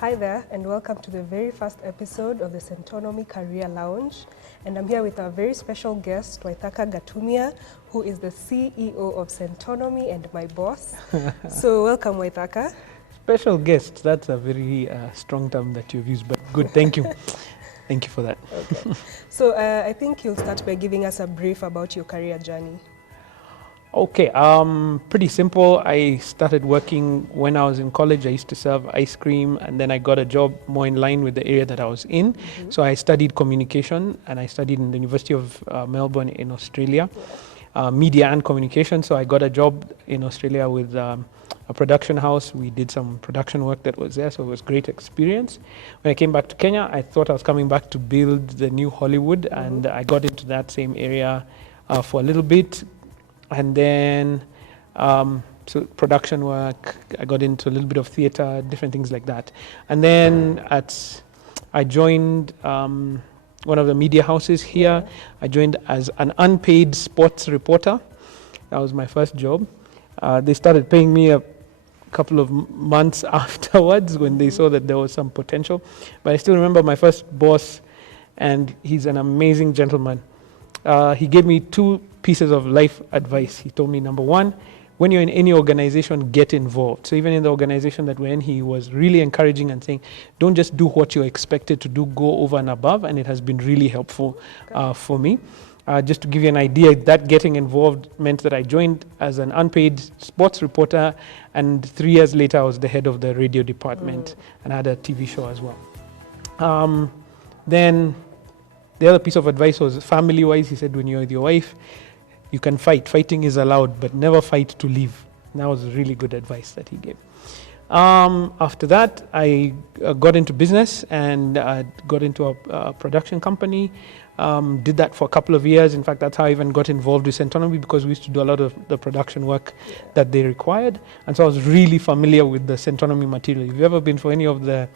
Hi there, and welcome to the very first episode of the Centonomy Career Lounge. And I'm here with our very special guest, Waithaka Gatumia, who is the CEO of Centonomy and my boss. So welcome, Waithaka. Special guest, that's a very strong term that you've used, but good, thank you. Thank you for that. Okay. So I think you'll start by giving us a brief about your career journey. Okay, pretty simple. I started working when I was in college. I used to serve ice cream, and then I got a job more in line with the area that I was in. Mm-hmm. So I studied communication, and I studied in the University of Melbourne in Australia, media and communication. So I got a job in Australia with a production house. We did some production work that was there, so it was a great experience. When I came back to Kenya, I thought I was coming back to build the new Hollywood, and I got into that same area for a little bit. And then, so production work, I got into a little bit of theater, different things like that. And then I joined one of the media houses here. I joined as an unpaid sports reporter. That was my first job. They started paying me a couple of months afterwards when they saw that there was some potential. But I still remember my first boss, and he's an amazing gentleman. He gave me two pieces of life advice. He told me, number one, when you're in any organization, get involved. So even in the organization that we're in, he was really encouraging and saying, don't just do what you're expected to do, go over and above. And it has been really helpful for me. Just to give you an idea, that getting involved meant that I joined as an unpaid sports reporter, and 3 years later I was the head of the radio department and had a TV show as well. Then the other piece of advice was family-wise. He said, when you're with your wife, you can fight. Fighting is allowed, but never fight to leave. And that was really good advice that he gave. After that, I got into business and got into a production company. Did that for a couple of years. In fact, that's how I even got involved with Centonomy, because we used to do a lot of the production work that they required. And so I was really familiar with the Centonomy material. If you've ever been for any of the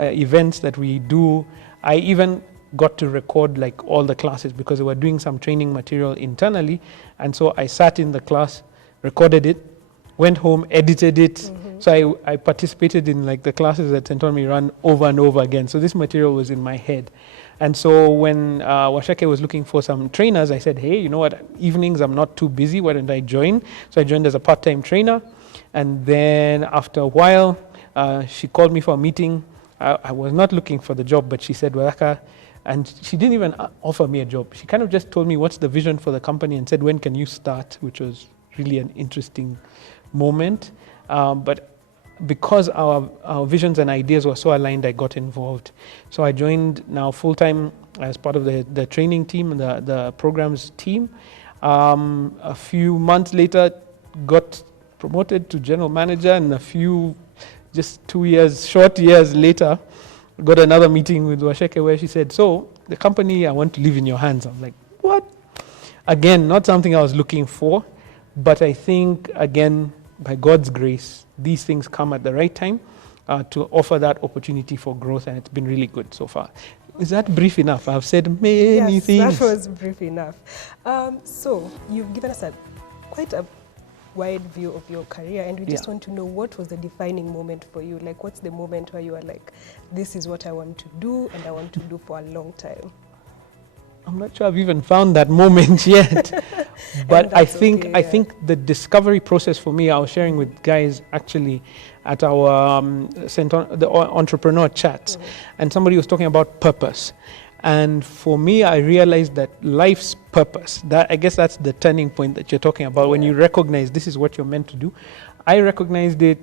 events that we do, I even got to record like all the classes because they were doing some training material internally. And so I sat in the class, recorded it, went home, edited it. So I participated in like the classes that Centonomy run over and over again. So this material was in my head. And so when Waithaka was looking for some trainers, I said, hey, you know what, evenings I'm not too busy, why don't I join? So I joined as a part-time trainer. And then after a while, she called me for a meeting. I was not looking for the job, but she said, Waithaka, and she didn't even offer me a job. She kind of just told me what's the vision for the company and said, when can you start? Which was really an interesting moment. But because our visions and ideas were so aligned, I got involved. So I joined now full-time as part of the training team, the programs team. A few months later, got promoted to general manager, and just 2 years, short years later, got another meeting with Waithaka where she said, so the company, I want to leave in your hands. I'm like, what? Again, not something I was looking for, but I think, again, by God's grace, these things come at the right time to offer that opportunity for growth, and it's been really good so far. Is that brief enough? I've said many things. Yes, that was brief enough. So you've given us quite a wide view of your career, and we just want to know, what was the defining moment for you? Like, what's the moment where you are like, this is what I want to do, and I want to do for a long time? I'm not sure I've even found that moment yet. But I think the discovery process for me, I was sharing with guys actually at our the entrepreneur chat, and somebody was talking about purpose. And for me, I realized that life's purpose, I guess that's the turning point that you're talking about, when you recognize this is what you're meant to do. I recognized it,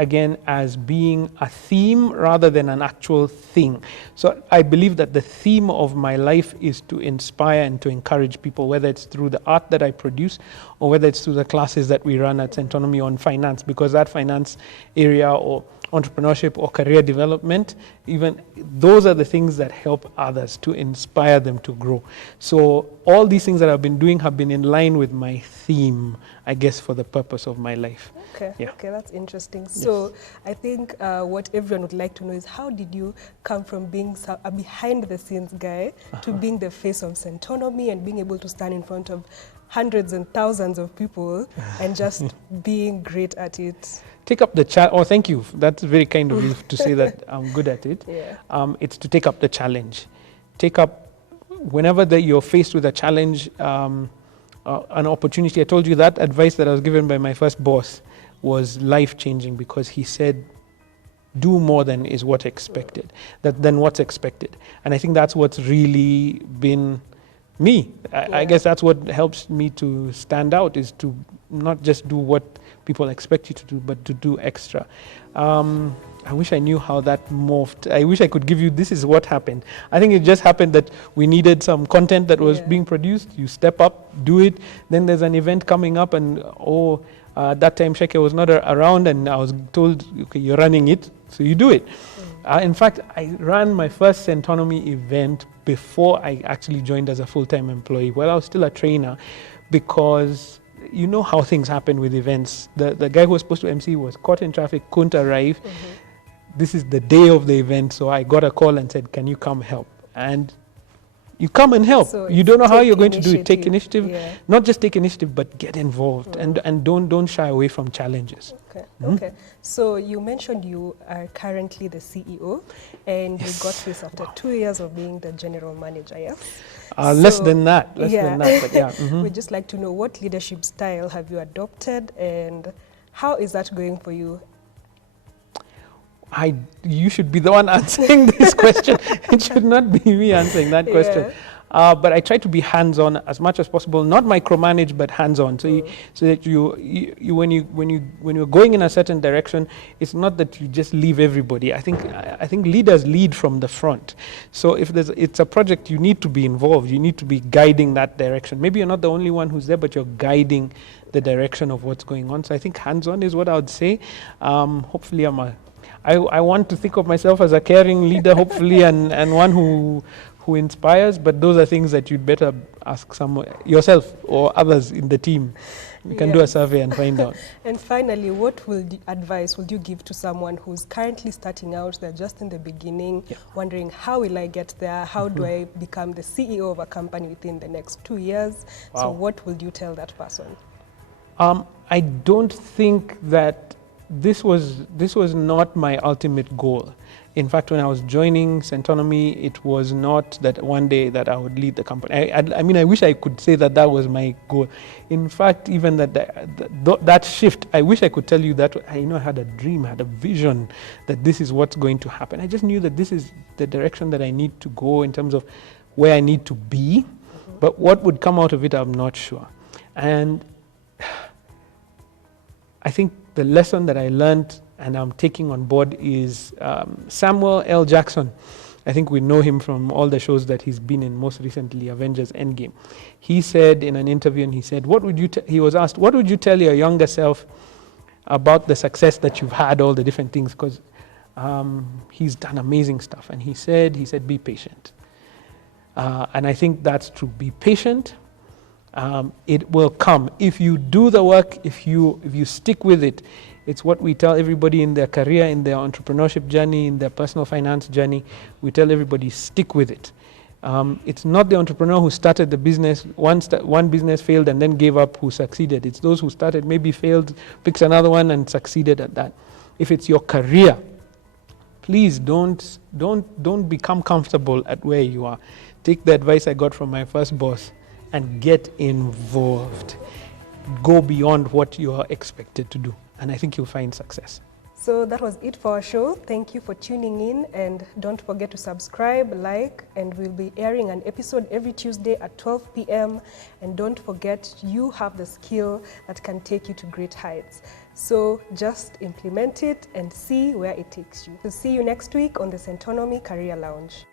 again, as being a theme rather than an actual thing. So I believe that the theme of my life is to inspire and to encourage people, whether it's through the art that I produce or whether it's through the classes that we run at Centonomy on finance, because that finance area or entrepreneurship or career development, even those are the things that help others, to inspire them to grow. So all these things that I've been doing have been in line with my theme, I guess, for the purpose of my life. Okay, that's interesting. So I think what everyone would like to know is, how did you come from being a behind the scenes guy to being the face of Centonomy and being able to stand in front of hundreds and thousands of people and just being great at it? Take up the challenge. Oh, thank you. That's very kind of you to say that I'm good at it. Yeah. It's to take up the challenge. Take up, whenever you're faced with a challenge, an opportunity. I told you that advice that I was given by my first boss was life-changing, because he said, do more than is what expected, than what's expected. And I think that's what's really been me. I guess that's what helps me to stand out, is to not just do what people expect you to do, but to do extra. I wish I knew how that morphed. I wish I could give you, this is what happened. I think it just happened that we needed some content that was being produced. You step up, do it. Then there's an event coming up, and that time Sheke was not around, and I was told, okay, you're running it, so you do it. In fact, I ran my first Centonomy event before I actually joined as a full-time employee. Well, I was still a trainer, because you know how things happen with events. The guy who was supposed to MC was caught in traffic, couldn't arrive. This is the day of the event, so I got a call and said, can you come help? And you come and help. So you don't know how you're going to do it. Take initiative. initiative, not just take initiative, but get involved, and don't shy away from challenges. Okay. Okay. So you mentioned you are currently the CEO, and you got this after 2 years of being the general manager, yes? Less than that, but yeah. We'd just like to know, what leadership style have you adopted, and how is that going for you? You should be the one answering this question. It should not be me answering that question. But I try to be hands-on as much as possible, not micromanage, but hands-on. So, so that when you're going in a certain direction, it's not that you just leave everybody. I think leaders lead from the front. So if it's a project, you need to be involved. You need to be guiding that direction. Maybe you're not the only one who's there, but you're guiding the direction of what's going on. So I think hands-on is what I would say. Hopefully, I want to think of myself as a caring leader, hopefully, and one who inspires, but those are things that you'd better ask yourself or others in the team. You can do a survey and find out. And finally, what advice would you give to someone who's currently starting out, they're just in the beginning, wondering, how will I get there? How do I become the CEO of a company within the next 2 years? Wow. So what would you tell that person? I don't think that this was not my ultimate goal. In fact, when I was joining Centonomy, it was not that one day that I would lead the company. I mean, I wish I could say that that was my goal. In fact, even that shift, I wish I could tell you that I had a dream, I had a vision that this is what's going to happen. I just knew that this is the direction that I need to go in terms of where I need to be. But what would come out of it, I'm not sure. And I think the lesson that I learned and I'm taking on board is Samuel L. Jackson. I think we know him from all the shows that he's been in, most recently Avengers Endgame. He said in an interview, and he said, he was asked, what would you tell your younger self about the success that you've had, all the different things? Because he's done amazing stuff. And he said, be patient. And I think that's true. Be patient. It will come. If you do the work, if you stick with it, it's what we tell everybody in their career, in their entrepreneurship journey, in their personal finance journey. We tell everybody, stick with it. It's not the entrepreneur who started the business, one business failed and then gave up, who succeeded. It's those who started, maybe failed, picks another one and succeeded at that. If it's your career, please don't become comfortable at where you are. Take the advice I got from my first boss and get involved. Go beyond what you are expected to do. And I think you'll find success. So that was it for our show. Thank you for tuning in, and don't forget to subscribe, like, and we'll be airing an episode every Tuesday at 12 p.m. And don't forget, you have the skill that can take you to great heights. So just implement it and see where it takes you. We'll see you next week on the Centonomy Career Lounge.